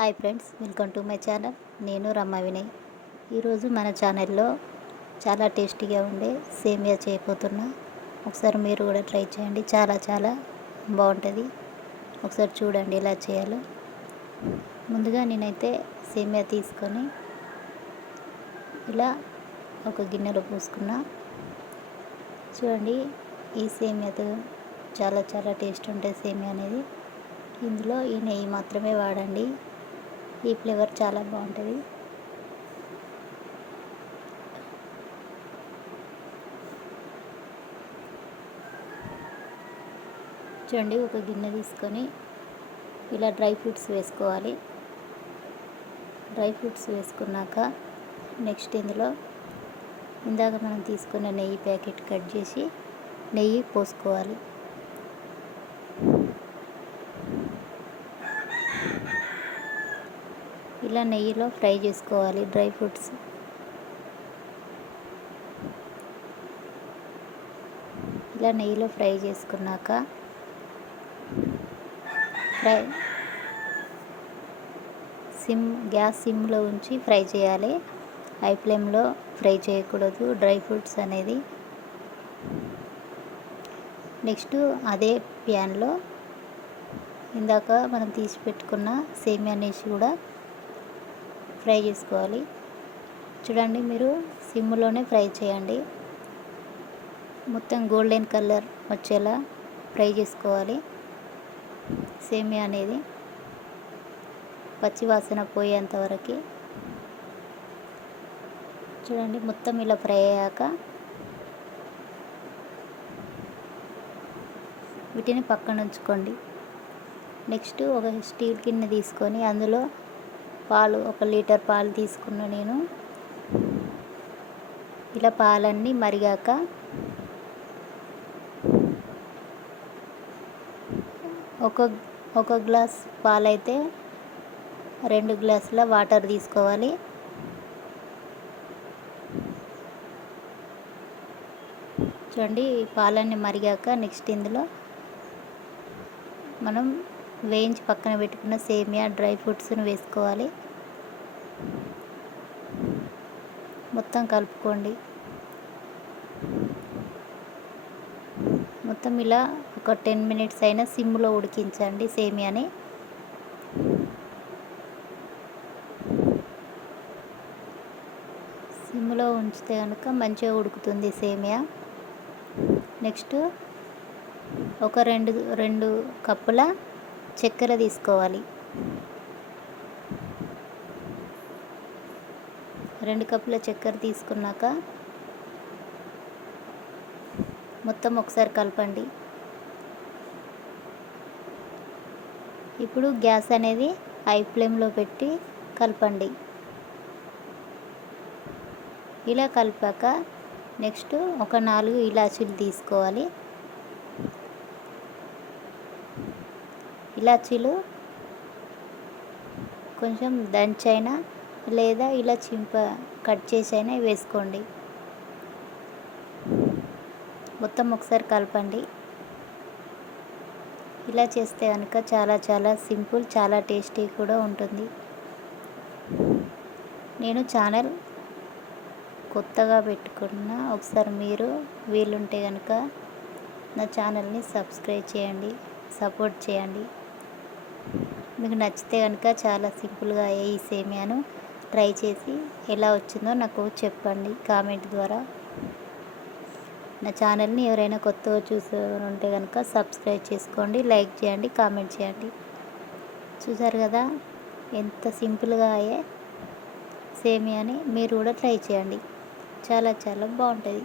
Hi friends, welcome to my channel. నేను రమ్మ వినయ్. ఈరోజు మన ఛానల్లో చాలా టేస్టీగా ఉండే సేమియా చేయబోతున్నా. ఒకసారి మీరు కూడా ట్రై చేయండి. చాలా బాగుంటుంది. ఒకసారి చూడండి ఎలా చేయాలో. ముందుగా నేనైతే సేమియా తీసుకొని ఇలా ఒక గిన్నెలో పోసుకున్నా. చూడండి, ఈ సేమియాతో చాలా టేస్ట్ ఉంటుంది సేమియా అనేది. ఇందులో ఈ నెయ్యి మాత్రమే వాడండి. ఈ ఫ్లేవర్ చాలా బాగుంటుంది. చూడండి, ఒక గిన్నె తీసుకొని ఇలా డ్రై ఫ్రూట్స్ వేసుకోవాలి. డ్రై ఫ్రూట్స్ వేసుకున్నాక నెక్స్ట్ ఇందులో ఇందాక మనం తీసుకున్న నెయ్యి ప్యాకెట్ కట్ చేసి నెయ్యి పోసుకోవాలి. ఇలా నెయ్యిలో ఫ్రై చేసుకోవాలి డ్రై ఫ్రూట్స్. ఇలా నెయ్యిలో ఫ్రై చేసుకున్నాక గ్యాస్ సిమ్లో ఉంచి ఫ్రై చేయాలి. హై ఫ్లేమ్లో ఫ్రై చేయకూడదు డ్రై ఫ్రూట్స్ అనేది. నెక్స్ట్ అదే ప్యాన్లో ఇందాక మనం తీసి పెట్టుకున్న సేమియా వేసి కూడా ఫ్రై చేసుకోవాలి. చూడండి, మీరు సిమ్లోనే ఫ్రై చేయండి. మొత్తం గోల్డెన్ కలర్ వచ్చేలా ఫ్రై చేసుకోవాలి. సేమియా అనేది పచ్చి వాసన పోయేంత వరకు చూడండి. మొత్తం ఇలా ఫ్రై అయ్యాక వీటిని పక్కన ఉంచుకోండి. నెక్స్ట్ ఒక స్టీల్ గిన్నె తీసుకొని అందులో పాలు, 1 లీటర్ పాలు తీసుకున్నా నేను. ఇలా పాలన్నీ మరిగాక ఒక గ్లాస్ పాలైతే 2 గ్లాసుల వాటర్ తీసుకోవాలి. చూడండి, పాలన్నీ మరిగాక నెక్స్ట్ ఇందులో మనం వేయించి పక్కన పెట్టుకున్న సేమియా డ్రై ఫ్రూట్స్ని వేసుకోవాలి. మొత్తం కలుపుకోండి. మొత్తం ఇలా ఒక 10 మినిట్స్ అయినా సిమ్లో ఉడికించండి సేమియాని. సిమ్లో ఉంచితే కనుక మంచిగా ఉడుకుతుంది సేమియా. నెక్స్ట్ ఒక రెండు కప్పుల చక్కెర తీసుకోవాలి. 2 కప్పుల చక్కెర తీసుకున్నాక మొత్తం ఒకసారి కలపండి. ఇప్పుడు గ్యాస్ అనేది హై ఫ్లేమ్లో పెట్టి కలపండి. ఇలా కలిపాక నెక్స్ట్ ఒక 4 ఇలాచీలు తీసుకోవాలి. ఇలాచీలు కొంచెం దంచైనా లేదా ఇలా కట్ చేసి అయినా వేసుకోండి. మొత్తం ఒకసారి కలపండి. ఇలా చేస్తే కనుక చాలా సింపుల్, చాలా టేస్టీ కూడా ఉంటుంది. నేను ఛానల్ కొత్తగా పెట్టుకున్నా. ఒకసారి మీరు వీలుంటే కనుక నా ఛానల్ని సబ్స్క్రైబ్ చేయండి, సపోర్ట్ చేయండి. మీకు నచ్చితే కనుక చాలా సింపుల్గా ఈ సేమియాను ట్రై చేసి ఎలా వచ్చిందో నాకు చెప్పండి కామెంట్ ద్వారా. నా ఛానల్ని ఎవరైనా కొత్తగా చూస్తుంటే కనుక సబ్స్క్రైబ్ చేసుకోండి, లైక్ చేయండి, కామెంట్ చేయండి. చూసారు కదా ఎంత సింపుల్గా అయ్యే సేమియాని. మీరు కూడా ట్రై చేయండి. చాలా బాగుంటుంది.